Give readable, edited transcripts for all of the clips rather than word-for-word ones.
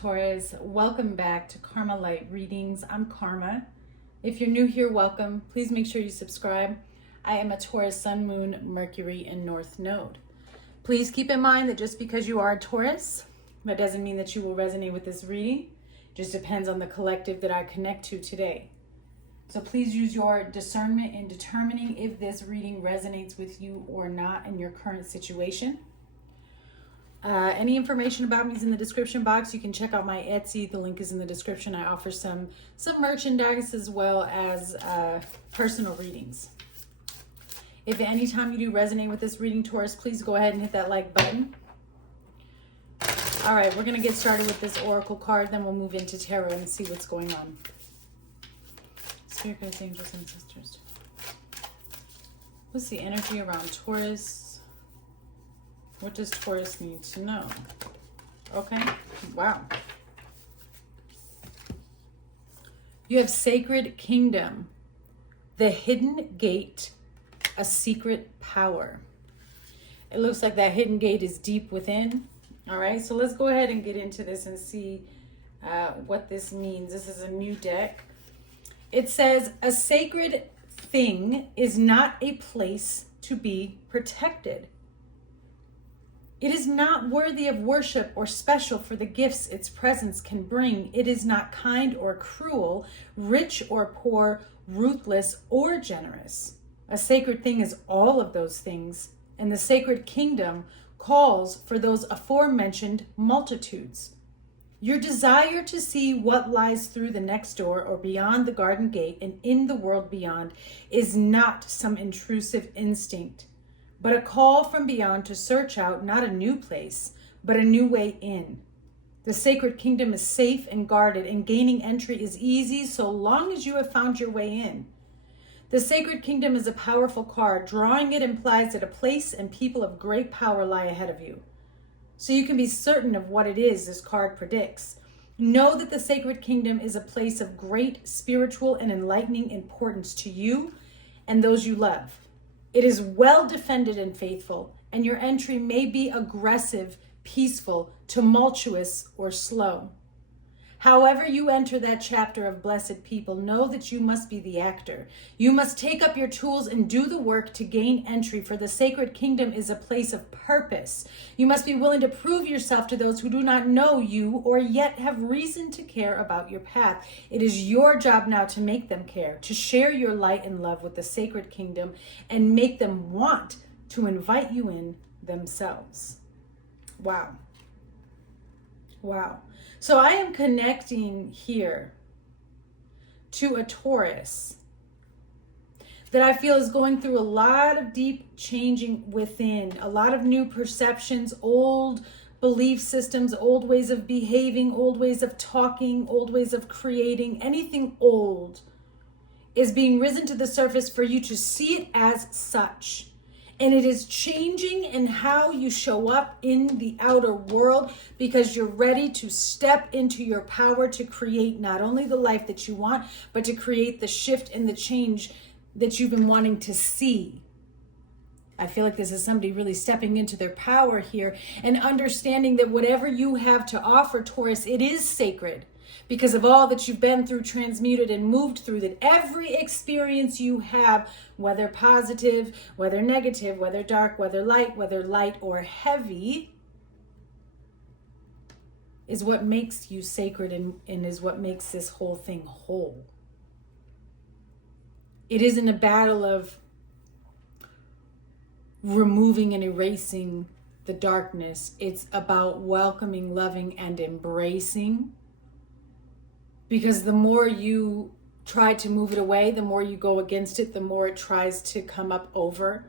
Taurus? Welcome back to Karma Light Readings. I'm Karma. If you're new here, welcome. Please make sure you subscribe. I am a Taurus Sun, Moon, Mercury, and North Node. Please keep in mind that just because you are a Taurus, that doesn't mean that you will resonate with this reading. It just depends on the collective that I connect to today. So please use your discernment in determining if this reading resonates with you or not in your current situation. Any information about me is in the description box. You can check out my Etsy. The link is in the description. I offer some merchandise as well as personal readings. If at any time you do resonate with this reading, Taurus, please go ahead and hit that like button. All right, we're going to get started with this oracle card. Then we'll move into tarot and see what's going on. Spirit guides, angels, and sisters. What's the energy around Taurus? What does Taurus need to know? Okay, wow. You have Sacred Kingdom, the Hidden Gate, a secret power. It looks like that hidden gate is deep within. All right, so let's go ahead and get into this and see what this means. This is a new deck. It says, a sacred thing is not a place to be protected. It is not worthy of worship or special for the gifts its presence can bring. It is not kind or cruel, rich or poor, ruthless or generous. A sacred thing is all of those things, and the sacred kingdom calls for those aforementioned multitudes. Your desire to see what lies through the next door or beyond the garden gate and in the world beyond is not some intrusive instinct, but a call from beyond to search out not a new place, but a new way in. The sacred kingdom is safe and guarded, and gaining entry is easy so long as you have found your way in. The sacred kingdom is a powerful card. Drawing it implies that a place and people of great power lie ahead of you. So you can be certain of what it is this card predicts. Know that the sacred kingdom is a place of great spiritual and enlightening importance to you and those you love. It is well defended and faithful, and your entry may be aggressive, peaceful, tumultuous, or slow. However you enter that chapter of blessed people, know that you must be the actor. You must take up your tools and do the work to gain entry, for the sacred kingdom is a place of purpose. You must be willing to prove yourself to those who do not know you or yet have reason to care about your path. It is your job now to make them care, to share your light and love with the sacred kingdom and make them want to invite you in themselves. Wow. Wow. So I am connecting here to a Taurus that I feel is going through a lot of deep changing within, a lot of new perceptions, old belief systems, old ways of behaving, old ways of talking, old ways of creating. Anything old is being risen to the surface for you to see it as such. And it is changing in how you show up in the outer world because you're ready to step into your power to create not only the life that you want, but to create the shift and the change that you've been wanting to see. I feel like this is somebody really stepping into their power here and understanding that whatever you have to offer, Taurus, it is sacred. Because of all that you've been through, transmuted, and moved through, that every experience you have, whether positive, whether negative, whether dark, whether light or heavy, is what makes you sacred and is what makes this whole thing whole. It isn't a battle of removing and erasing the darkness. It's about welcoming, loving, and embracing. Because the more you try to move it away, the more you go against it, the more it tries to come up over.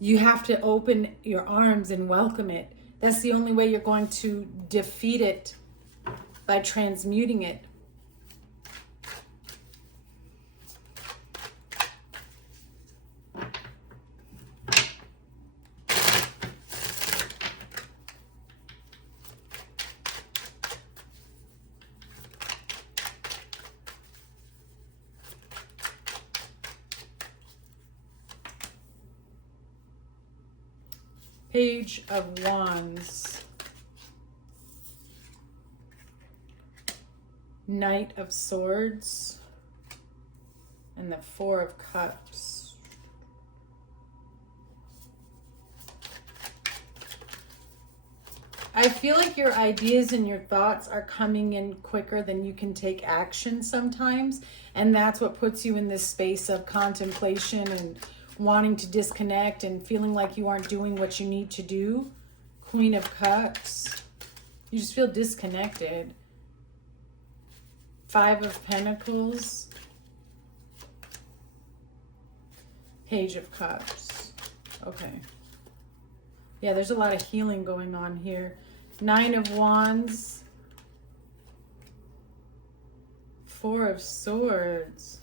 You have to open your arms and welcome it. That's the only way you're going to defeat it, by transmuting it. Page of Wands. Knight of Swords, and the Four of Cups. I feel like your ideas and your thoughts are coming in quicker than you can take action sometimes. And that's what puts you in this space of contemplation and wanting to disconnect and feeling like you aren't doing what you need to do. Queen of Cups. You just feel disconnected. Five of Pentacles. Page of Cups. Okay. Yeah, there's a lot of healing going on here. Nine of Wands. Four of Swords.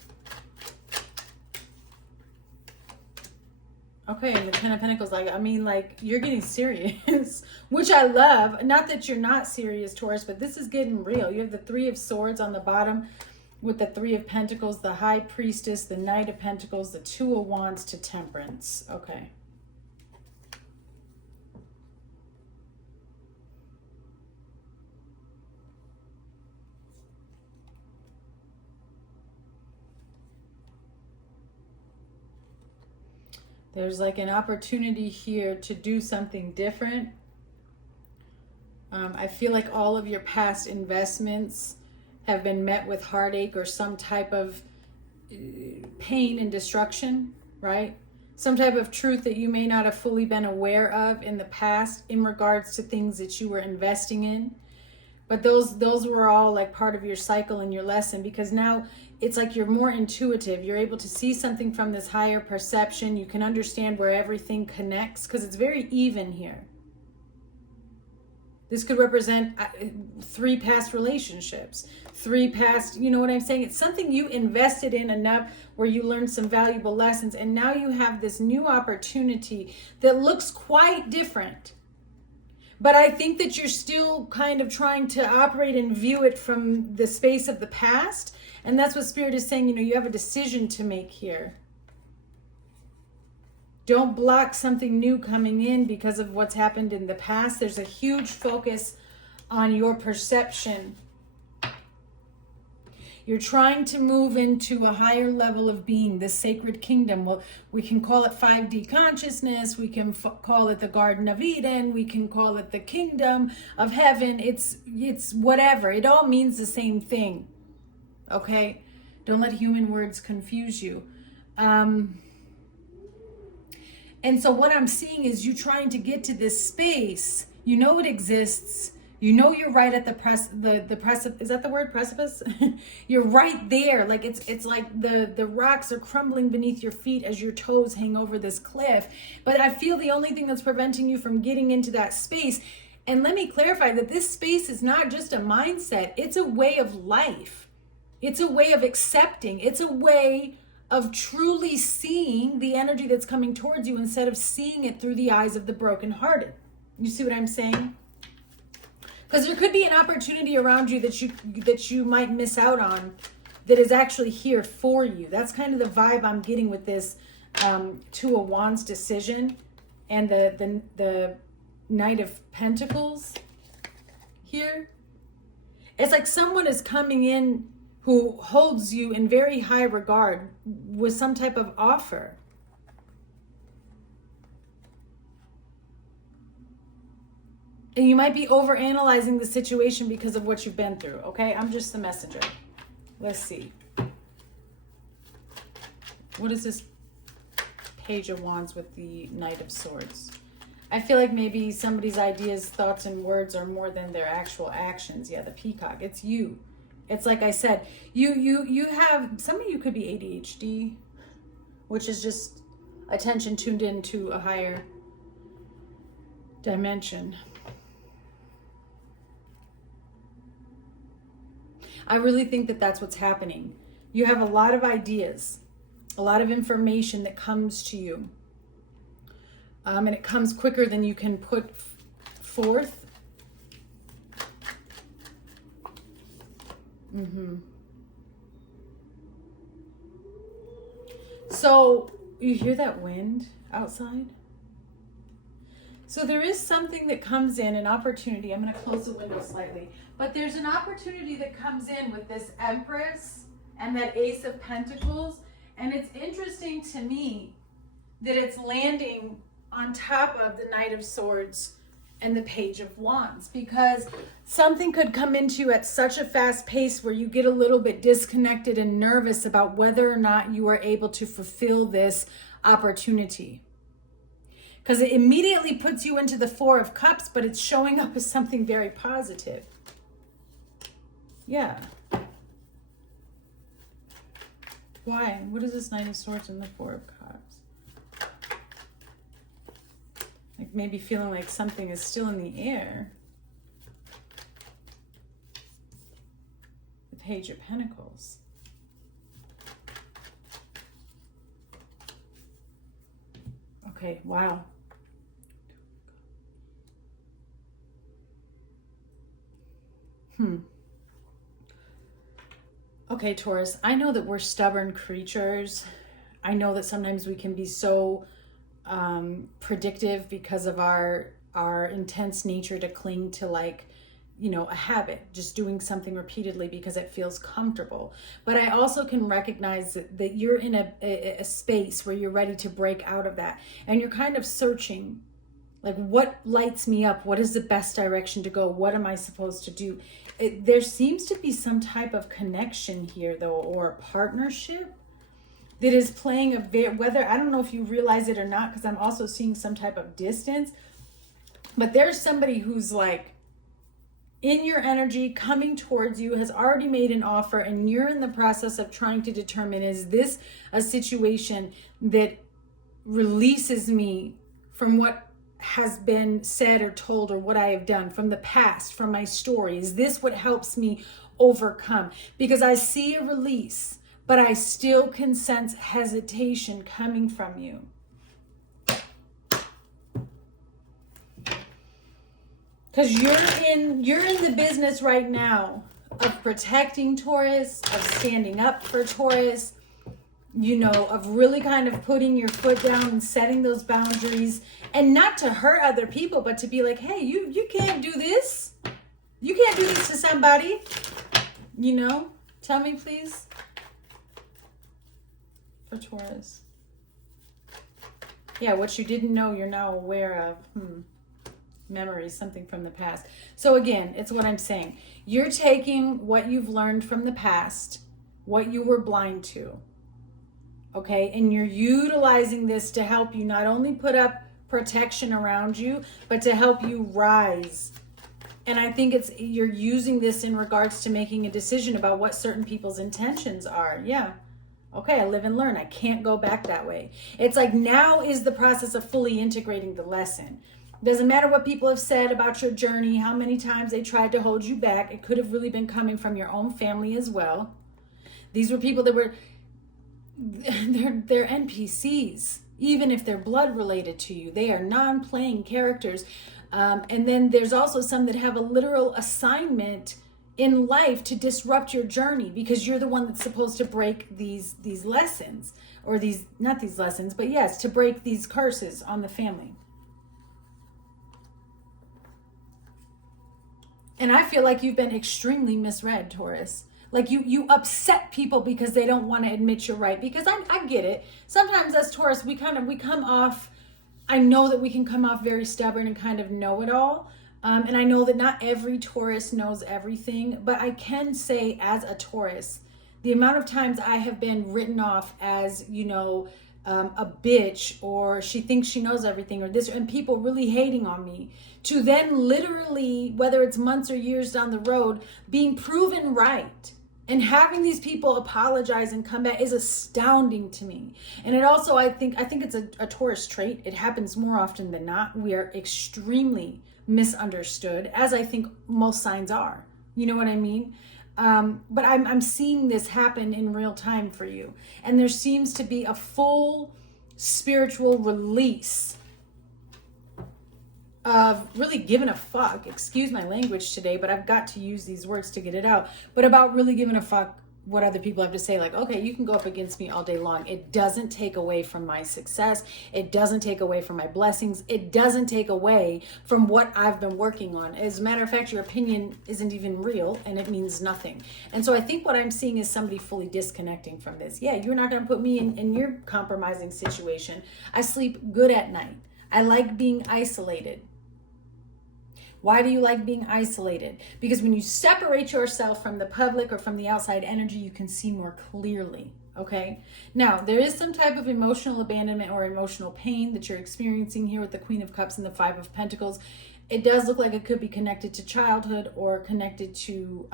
Okay, and the Ten of Pentacles, like, I mean, like, you're getting serious, which I love. Not that you're not serious, Taurus, but this is getting real. You have the Three of Swords on the bottom with the Three of Pentacles, the High Priestess, the Knight of Pentacles, the Two of Wands to Temperance. Okay. There's like an opportunity here to do something different. I feel like all of your past investments have been met with heartache or some type of pain and destruction, right? Some type of truth that you may not have fully been aware of in the past in regards to things that you were investing in. But those were all like part of your cycle and your lesson, because now it's like you're more intuitive. You're able to see something from this higher perception. You can understand where everything connects because it's very even here. This could represent 3 past relationships, 3 past, you know what I'm saying? It's something you invested in enough where you learned some valuable lessons. And now you have this new opportunity that looks quite different. But I think that you're still kind of trying to operate and view it from the space of the past. And that's what Spirit is saying, you know, you have a decision to make here. Don't block something new coming in because of what's happened in the past. There's a huge focus on your perception. You're trying to move into a higher level of being, the sacred kingdom. Well, we can call it 5D consciousness. We can call it the Garden of Eden. We can call it the kingdom of heaven. It's whatever. It all means the same thing. Okay? Don't let human words confuse you. And so what I'm seeing is you trying to get to this space. You know it exists. You know you're right at the precipice. Is that the word, precipice? You're right there. Like it's like the rocks are crumbling beneath your feet as your toes hang over this cliff. But I feel the only thing that's preventing you from getting into that space, and let me clarify that this space is not just a mindset. It's a way of life. It's a way of accepting. It's a way of truly seeing the energy that's coming towards you instead of seeing it through the eyes of the brokenhearted. You see what I'm saying? Because there could be an opportunity around you that you might miss out on that is actually here for you. That's kind of the vibe I'm getting with this Two of Wands decision and the Knight of Pentacles here. It's like someone is coming in who holds you in very high regard with some type of offer. And you might be overanalyzing the situation because of what you've been through, okay? I'm just the messenger. Let's see. What is this Page of Wands with the Knight of Swords? I feel like maybe somebody's ideas, thoughts, and words are more than their actual actions. Yeah, the peacock. It's you. It's like I said, you have, some of you could be ADHD, which is just attention tuned into a higher dimension. I really think that that's what's happening. You have a lot of ideas, a lot of information that comes to you. And it comes quicker than you can put forth. So, you hear that wind outside? So there is something that comes in, an opportunity. I'm going to close the window slightly. But there's an opportunity that comes in with this Empress and that Ace of Pentacles. And it's interesting to me that it's landing on top of the Knight of Swords and the Page of Wands, because something could come into you at such a fast pace where you get a little bit disconnected and nervous about whether or not you are able to fulfill this opportunity. Because it immediately puts you into the Four of Cups, but it's showing up as something very positive. Yeah. Why? What is this Knight of Swords and the Four of Cups? Like maybe feeling like something is still in the air. The Page of Pentacles. Okay, wow. Okay, Taurus, I know that we're stubborn creatures. I know that sometimes we can be so predictive because of our intense nature to cling to, like, you know, a habit, just doing something repeatedly because it feels comfortable. But I also can recognize that you're in a space where you're ready to break out of that. And you're kind of searching, like, what lights me up? What is the best direction to go? What am I supposed to do? There seems to be some type of connection here, though, or a partnership that is playing whether, I don't know if you realize it or not, because I'm also seeing some type of distance, but there's somebody who's like in your energy, coming towards you, has already made an offer, and you're in the process of trying to determine, is this a situation that releases me from what has been said or told, or what I have done from the past, from my story? Is this what helps me overcome? Because I see a release, but I still can sense hesitation coming from you. Because you're in the business right now of protecting Taurus, of standing up for Taurus, you know, of really kind of putting your foot down and setting those boundaries, and not to hurt other people, but to be like, hey, you can't do this. You can't do this to somebody. You know, tell me, please. For Taurus. Yeah, what you didn't know, you're now aware of. Memories, something from the past. So again, it's what I'm saying. You're taking what you've learned from the past, what you were blind to, okay? And you're utilizing this to help you not only put up protection around you, but to help you rise. And I think you're using this in regards to making a decision about what certain people's intentions are. Yeah. Okay, I live and learn. I can't go back that way. It's like now is the process of fully integrating the lesson. Doesn't matter what people have said about your journey, how many times they tried to hold you back. It could have really been coming from your own family as well. These were people that were, they're NPCs, even if they're blood related to you. They are non-playing characters. And then there's also some that have a literal assignment in life to disrupt your journey, because you're the one that's supposed to break these lessons, or not these lessons, but yes, to break these curses on the family. And I feel like you've been extremely misread, Taurus. Like you upset people because they don't want to admit you're right. Because I get it. Sometimes as Taurus, we come off, I know that we can come off very stubborn and kind of know it all. And I know that not every Taurus knows everything, but I can say as a Taurus, the amount of times I have been written off as, you know, a bitch, or she thinks she knows everything, or this, and people really hating on me, to then literally, whether it's months or years down the road, being proven right and having these people apologize and come back is astounding to me. And it also, I think it's a Taurus trait. It happens more often than not. We are extremely misunderstood, as I think most signs are. You know what I mean? But I'm seeing this happen in real time for you. And there seems to be a full spiritual release of really giving a fuck. Excuse my language today, but I've got to use these words to get it out. But about really giving a fuck what other people have to say. Like, okay, you can go up against me all day long. It doesn't take away from my success. It doesn't take away from my blessings. It doesn't take away from what I've been working on. As a matter of fact, your opinion isn't even real and it means nothing. And so I think what I'm seeing is somebody fully disconnecting from this. Yeah, you're not going to put me in your compromising situation. I sleep good at night. I like being isolated. Why do you like being isolated? Because when you separate yourself from the public or from the outside energy, you can see more clearly, okay? Now, there is some type of emotional abandonment or emotional pain that you're experiencing here with the Queen of Cups and the Five of Pentacles. It does look like it could be connected to childhood or connected to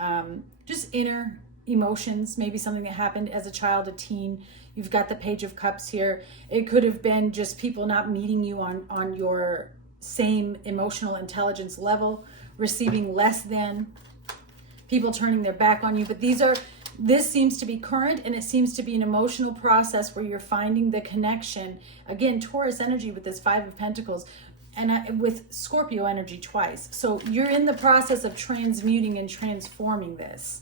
just inner emotions, maybe something that happened as a child, a teen. You've got the Page of Cups here. It could have been just people not meeting you on your same emotional intelligence level, receiving less than, people turning their back on you. But this seems to be current, and it seems to be an emotional process where you're finding the connection. Again, Taurus energy with this Five of Pentacles, and with Scorpio energy twice. So you're in the process of transmuting and transforming this.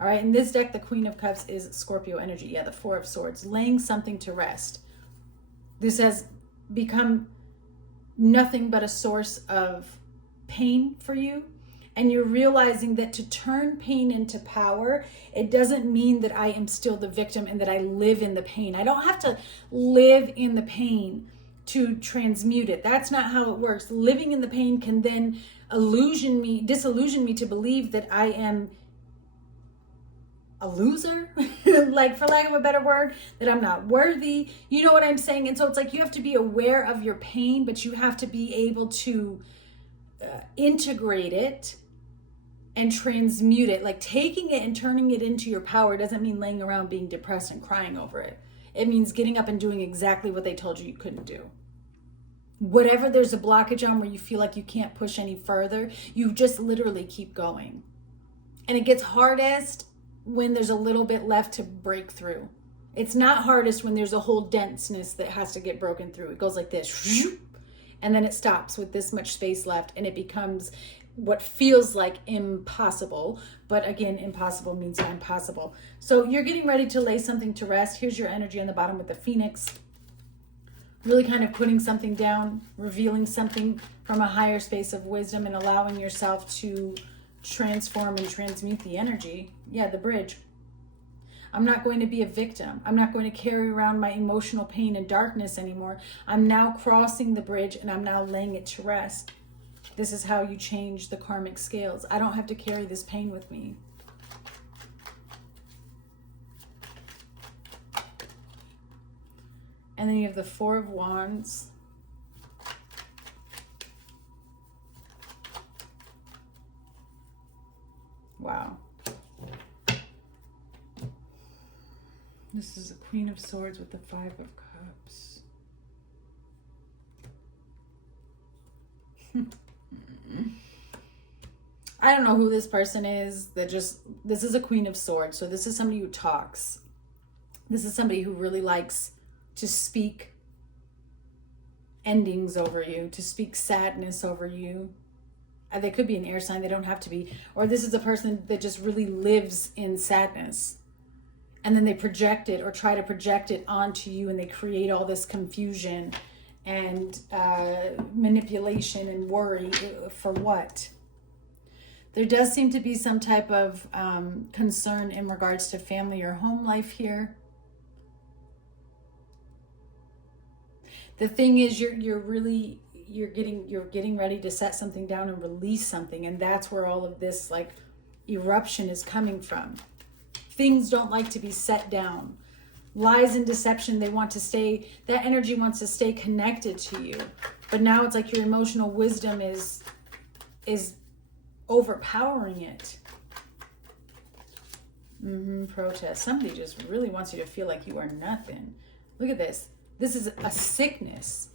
All right, in this deck, the Queen of Cups is Scorpio energy. Yeah, the Four of Swords, laying something to rest. This has become nothing but a source of pain for you. And you're realizing that to turn pain into power, it doesn't mean that I am still the victim and that I live in the pain. I don't have to live in the pain to transmute it. That's not how it works. Living in the pain can then disillusion me to believe that I am a loser, like, for lack of a better word, that I'm not worthy. You know what I'm saying? And so it's like you have to be aware of your pain, but you have to be able to integrate it and transmute it. Like, taking it and turning it into your power doesn't mean laying around being depressed and crying over it. It means getting up and doing exactly what they told you couldn't do. Whatever there's a blockage on where you feel like you can't push any further, you just literally keep going. And it gets hardest when there's a little bit left to break through. It's not hardest when there's a whole denseness that has to get broken through. It goes like this, and then it stops with this much space left, and it becomes what feels like impossible. But again, impossible means not impossible. So you're getting ready to lay something to rest. Here's your energy on the bottom with the Phoenix. Really kind of putting something down, revealing something from a higher space of wisdom, and allowing yourself to transform and transmute the energy. Yeah, the bridge. I'm not going to be a victim. I'm not going to carry around my emotional pain and darkness anymore. I'm now crossing the bridge, and I'm now laying it to rest. This is how you change the karmic scales. I don't have to carry this pain with me. And then you have the Four of Wands. Wow. This is the Queen of Swords with the Five of Cups. I don't know who this person is this is a Queen of Swords. So this is somebody who talks. This is somebody who really likes to speak endings over you, to speak sadness over you. They could be an air sign, they don't have to be. Or this is a person that just really lives in sadness. And then they project it or try to project it onto you, and they create all this confusion and manipulation and worry. For what? There does seem to be some type of concern in regards to family or home life here. The thing is, you're getting ready to set something down and release something, and that's where all of this like eruption is coming from. Things don't like to be set down. Lies and deception, they want to stay, that energy wants to stay connected to you. But now it's like your emotional wisdom is overpowering it. Protest. Somebody just really wants you to feel like you are nothing. Look at this. This is a sickness.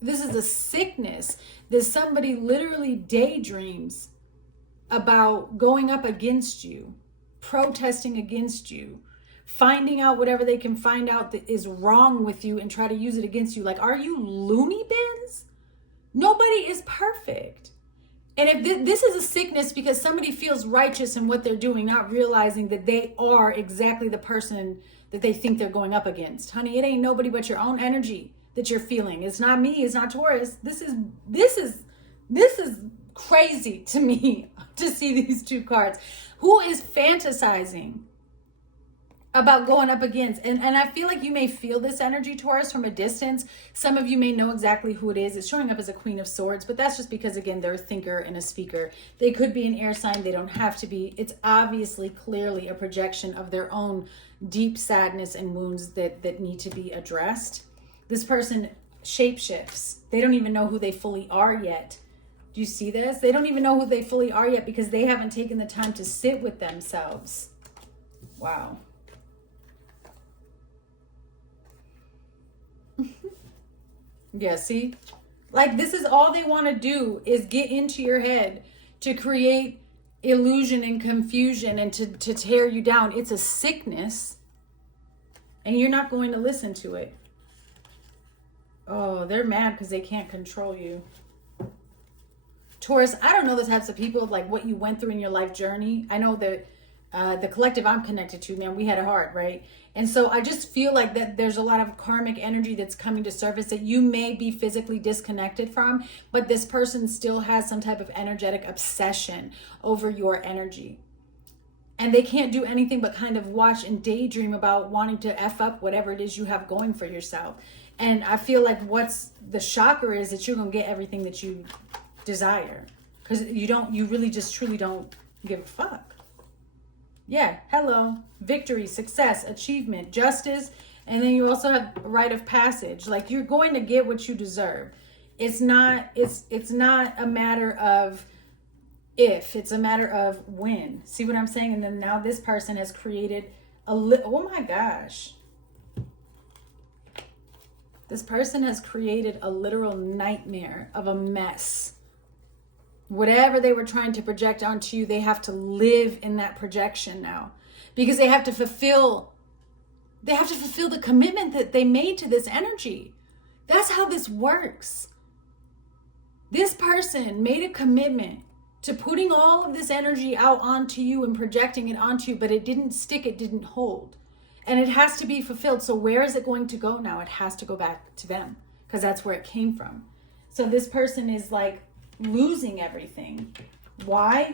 This is a sickness that somebody literally daydreams about going up against you, protesting against you, finding out whatever they can find out that is wrong with you and try to use it against you. Like, are you loony bins? Nobody is perfect. And if this is a sickness because somebody feels righteous in what they're doing, not realizing that they are exactly the person that they think they're going up against. Honey, it ain't nobody but your own energy that you're feeling. It's not me, it's not Taurus. This is crazy to me to see these two cards. Who is fantasizing about going up against? And I feel like you may feel this energy, Taurus, from a distance. Some of you may know exactly who it is. It's showing up as a Queen of Swords, but that's just because, again, they're a thinker and a speaker. They could be an air sign. They don't have to be. It's obviously, clearly a projection of their own deep sadness and wounds that need to be addressed. This person shapeshifts. They don't even know who they fully are yet. Do you see this? They don't even know who they fully are yet because they haven't taken the time to sit with themselves. Wow. Yeah, see? Like, this is all they want to do is get into your head to create illusion and confusion and to tear you down. It's a sickness, and you're not going to listen to it. Oh, they're mad because they can't control you. Taurus, I don't know the types of people, like what you went through in your life journey. I know that the collective I'm connected to, man, we had it hard, right? And so I just feel like that there's a lot of karmic energy that's coming to surface that you may be physically disconnected from, but this person still has some type of energetic obsession over your energy. And they can't do anything but kind of watch and daydream about wanting to F up whatever it is you have going for yourself. And I feel like what's the shocker is that you're going to get everything that you desire. Because you really just truly don't give a fuck. Yeah, hello, victory, success, achievement, justice, and then you also have a rite of passage. Like, you're going to get what you deserve. It's not a matter of if, it's a matter of when. See what I'm saying? And then now this person has created oh my gosh. This person has created a literal nightmare of a mess. Whatever they were trying to project onto you, they have to live in that projection now, because they have to fulfill the commitment that they made to this energy. That's how this works. This person made a commitment to putting all of this energy out onto you and projecting it onto you, but it didn't stick, it didn't hold. And it has to be fulfilled. So where is it going to go now? It has to go back to them, because that's where it came from. So this person is like losing everything. Why?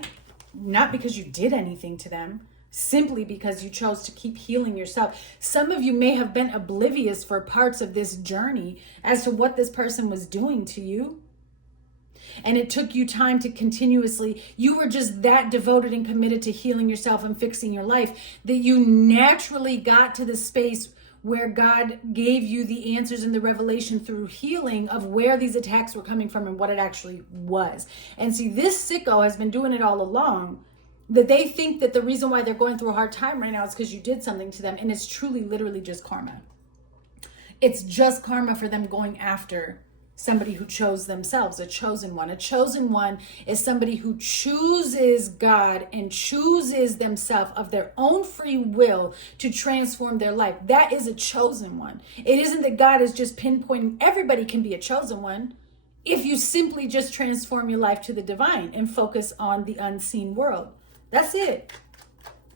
Not because you did anything to them, simply because you chose to keep healing yourself. Some of you may have been oblivious for parts of this journey as to what this person was doing to you. And it took you time to continuously, you were just that devoted and committed to healing yourself and fixing your life that you naturally got to the space where God gave you the answers and the revelation through healing of where these attacks were coming from and what it actually was. And see, this sicko has been doing it all along, that they think that the reason why they're going through a hard time right now is because you did something to them. And it's truly, literally just karma. It's just karma for them going after somebody who chose themselves, a chosen one. A chosen one is somebody who chooses God and chooses themselves of their own free will to transform their life. That is a chosen one. It isn't that God is just pinpointing everybody can be a chosen one if you simply just transform your life to the divine and focus on the unseen world. That's it.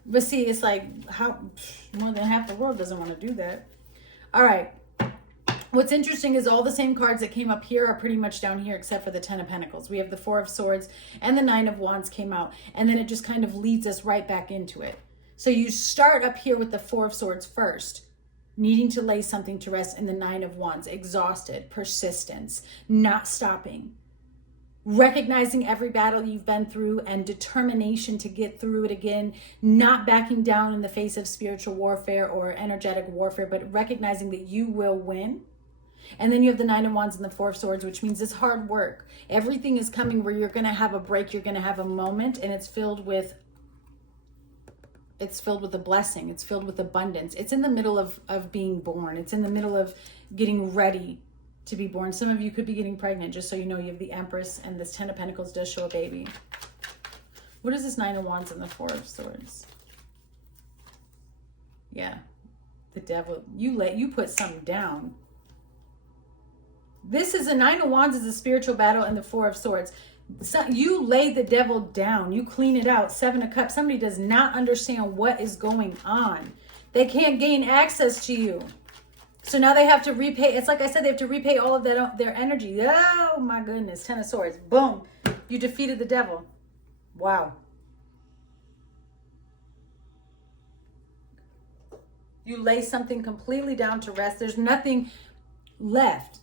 But see, it's like how more than half the world doesn't want to do that. All right. What's interesting is all the same cards that came up here are pretty much down here except for the Ten of Pentacles. We have the Four of Swords and the Nine of Wands came out. And then it just kind of leads us right back into it. So you start up here with the Four of Swords first, needing to lay something to rest, and the Nine of Wands, exhausted, persistence, not stopping, recognizing every battle you've been through and determination to get through it again, not backing down in the face of spiritual warfare or energetic warfare, but recognizing that you will win. And then you have the Nine of Wands and the Four of Swords, which means it's hard work. Everything is coming where you're going to have a break, you're going to have a moment, and it's filled with a blessing. It's filled with abundance. It's in the middle of being born. It's in the middle of getting ready to be born. Some of you could be getting pregnant, just so you know. You have the Empress, and this Ten of Pentacles does show a baby. What is this Nine of Wands and the Four of Swords? Yeah, the Devil. You put something down. This is a Nine of Wands is a spiritual battle, and the Four of Swords. So you lay the devil down. You clean it out. 7 of Cups. Somebody does not understand what is going on. They can't gain access to you. So now they have to repay. It's like I said, they have to repay all of their energy. Oh my goodness. 10 of Swords. Boom. You defeated the devil. Wow. You lay something completely down to rest. There's nothing left.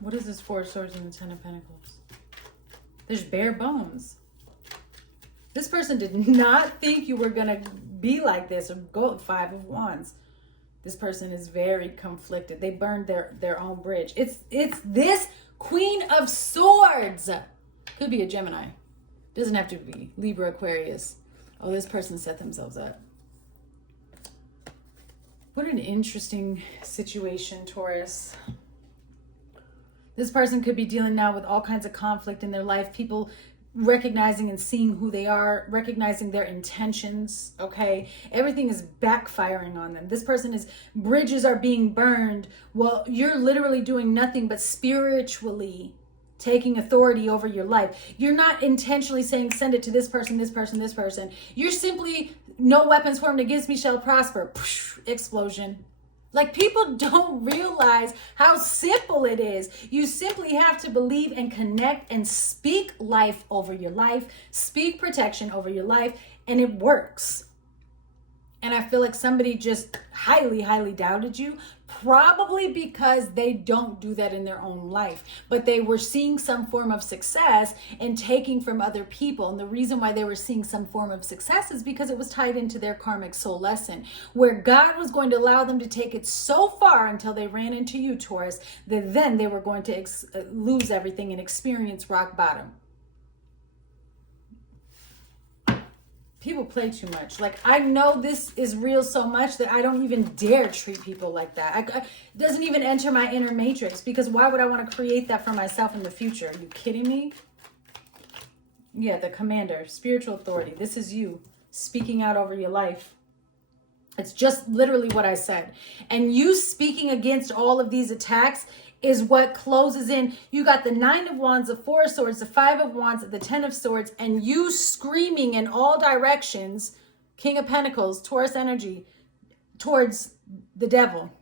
What is this 4 of Swords and the 10 of Pentacles? There's bare bones. This person did not think you were going to be like this or go 5 of Wands. This person is very conflicted. They burned their own bridge. It's this Queen of Swords. Could be a Gemini. Doesn't have to be Libra, Aquarius. Oh, this person set themselves up. What an interesting situation, Taurus. This person could be dealing now with all kinds of conflict in their life. People recognizing and seeing who they are, recognizing their intentions, okay? Everything is backfiring on them. This person bridges are being burned. Well, you're literally doing nothing but spiritually taking authority over your life. You're not intentionally saying, send it to this person, this person, this person. You're simply, no weapons formed against me shall prosper. Explosion. Like, people don't realize how simple it is. You simply have to believe and connect and speak life over your life, speak protection over your life, and it works. And I feel like somebody just highly, highly doubted you, probably because they don't do that in their own life. But they were seeing some form of success and taking from other people. And the reason why they were seeing some form of success is because it was tied into their karmic soul lesson, where God was going to allow them to take it so far until they ran into you, Taurus, that then they were going to lose everything and experience rock bottom. People play too much. Like, I know this is real so much that I don't even dare treat people like that. It doesn't even enter my inner matrix, because why would I want to create that for myself in the future? Are you kidding me? Yeah, the commander, spiritual authority. This is you speaking out over your life. It's just literally what I said. And you speaking against all of these attacks is what closes in. You got the 9 of Wands, the 4 of Swords, the 5 of Wands, the 10 of Swords, and you screaming in all directions, King of Pentacles, Taurus energy, towards the devil.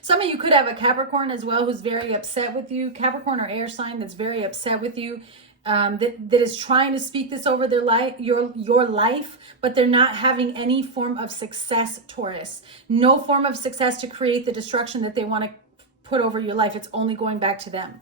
Some of you could have a Capricorn as well who's very upset with you. Capricorn or air sign that's very upset with you. That is trying to speak this over their life, your life, but they're not having any form of success, Taurus. No form of success to create the destruction that they want to put over your life. It's only going back to them.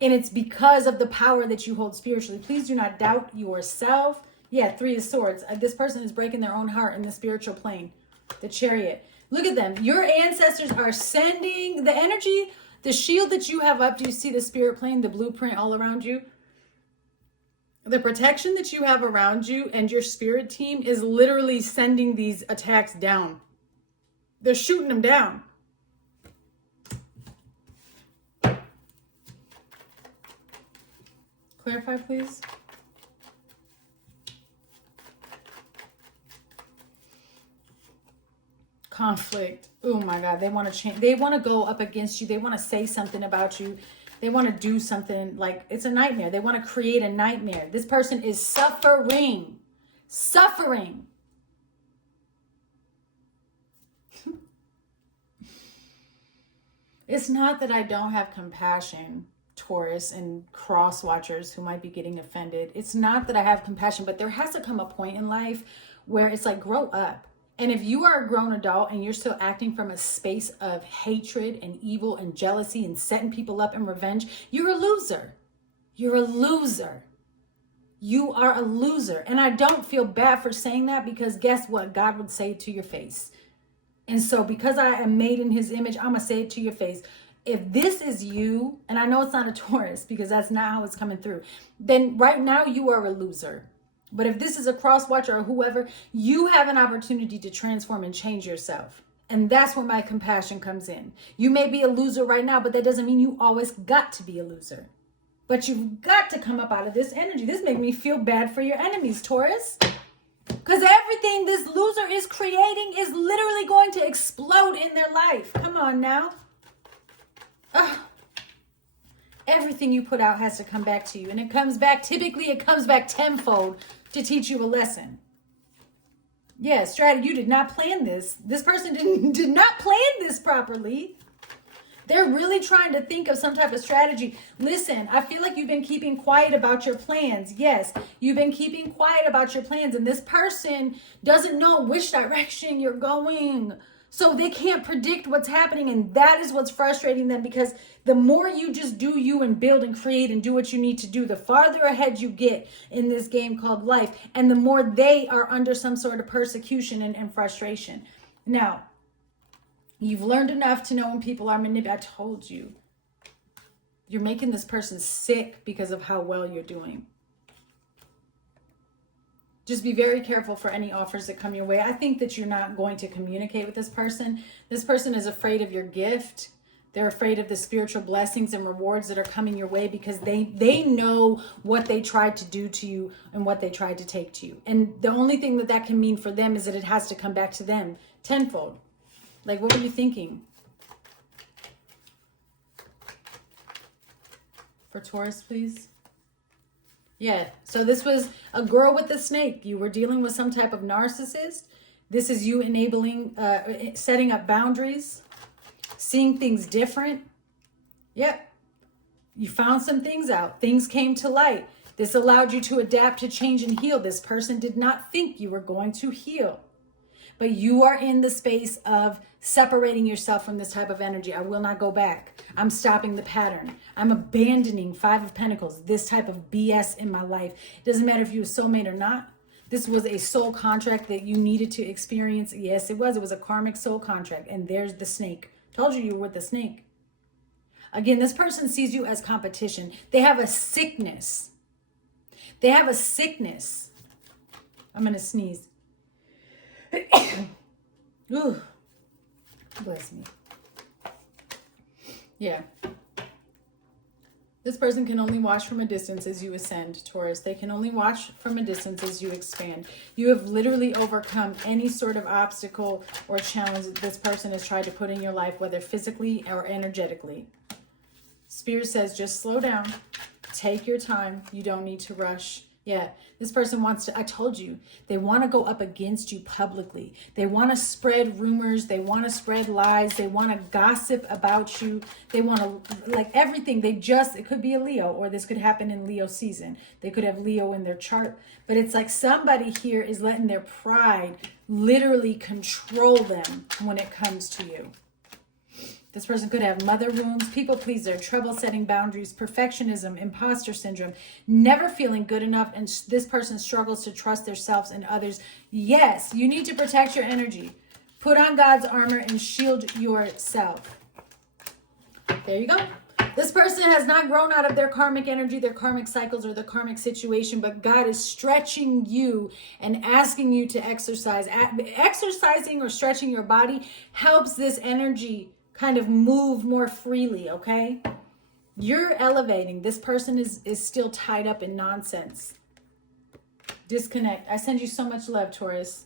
And it's because of the power that you hold spiritually. Please do not doubt yourself. Yeah, 3 of Swords. This person is breaking their own heart in the spiritual plane. The Chariot. Look at them. Your ancestors are sending the energy, the shield that you have up. Do you see the spirit plane, the blueprint all around you? The protection that you have around you and your spirit team is literally sending these attacks down. They're shooting them down. Clarify, please. Conflict. Oh my God. They want to change. They want to go up against you. They want to say something about you. They want to do something, like, it's a nightmare. They want to create a nightmare. This person is suffering. Suffering. It's not that I don't have compassion, Taurus, and cross watchers who might be getting offended. It's not that I have compassion, but there has to come a point in life where it's like, grow up. And if you are a grown adult and you're still acting from a space of hatred and evil and jealousy and setting people up in revenge, you're a loser. You're a loser. You are a loser. And I don't feel bad for saying that, because guess what? God would say it to your face. And so because I am made in his image, I'm going to say it to your face. If this is you, and I know it's not a Taurus because that's not how it's coming through, then right now you are a loser. But if this is a cross watcher or whoever, you have an opportunity to transform and change yourself. And that's where my compassion comes in. You may be a loser right now, but that doesn't mean you always got to be a loser. But you've got to come up out of this energy. This makes me feel bad for your enemies, Taurus. Because everything this loser is creating is literally going to explode in their life. Come on now. Everything you put out has to come back to you. And it comes back, typically it comes back tenfold to teach you a lesson. Yeah, strategy, you did not plan this. This person did not plan this properly. They're really trying to think of some type of strategy. Listen, I feel like you've been keeping quiet about your plans. Yes, you've been keeping quiet about your plans. And this person doesn't know which direction you're going. So they can't predict what's happening. And that is what's frustrating them, because the more you just do you and build and create and do what you need to do, the farther ahead you get in this game called life. And the more they are under some sort of persecution and frustration. Now, you've learned enough to know when people are manipulated. I told you. You're making this person sick because of how well you're doing. Just be very careful for any offers that come your way. I think that you're not going to communicate with this person. This person is afraid of your gift. They're afraid of the spiritual blessings and rewards that are coming your way, because they know what they tried to do to you and what they tried to take to you. And the only thing that that can mean for them is that it has to come back to them tenfold. Like, what were you thinking? For Taurus, please. Yeah, so this was a girl with a snake. You were dealing with some type of narcissist. This is you enabling, setting up boundaries, seeing things different. Yep, you found some things out. Things came to light. This allowed you to adapt, to change, and heal. This person did not think you were going to heal. But you are in the space of separating yourself from this type of energy. I will not go back. I'm stopping the pattern. I'm abandoning 5 of Pentacles, this type of BS in my life. It doesn't matter if you're a soulmate or not. This was a soul contract that you needed to experience. Yes, it was. It was a karmic soul contract. And there's the snake. Told you were with the snake. Again, this person sees you as competition. They have a sickness. They have a sickness. I'm going to sneeze. Ooh, bless me. Yeah. This person can only watch from a distance as you ascend, Taurus. They can only watch from a distance as you expand. You have literally overcome any sort of obstacle or challenge that this person has tried to put in your life, whether physically or energetically. Spirit says, just slow down. Take your time. You don't need to rush. Yeah, this person wants to, I told you, they want to go up against you publicly. They want to spread rumors. They want to spread lies. They want to gossip about you. They want to, like everything. It could be a Leo, or this could happen in Leo season. They could have Leo in their chart. But it's like somebody here is letting their pride literally control them when it comes to you. This person could have mother wounds, people pleaser, trouble setting boundaries, perfectionism, imposter syndrome, never feeling good enough, and this person struggles to trust themselves and others. Yes, you need to protect your energy. Put on God's armor and shield yourself. There you go. This person has not grown out of their karmic energy, their karmic cycles, or the karmic situation, but God is stretching you and asking you to exercise. Exercising or stretching your body helps this energy kind of move more freely, okay? You're elevating. This person is still tied up in nonsense. Disconnect. I send you so much love, Taurus.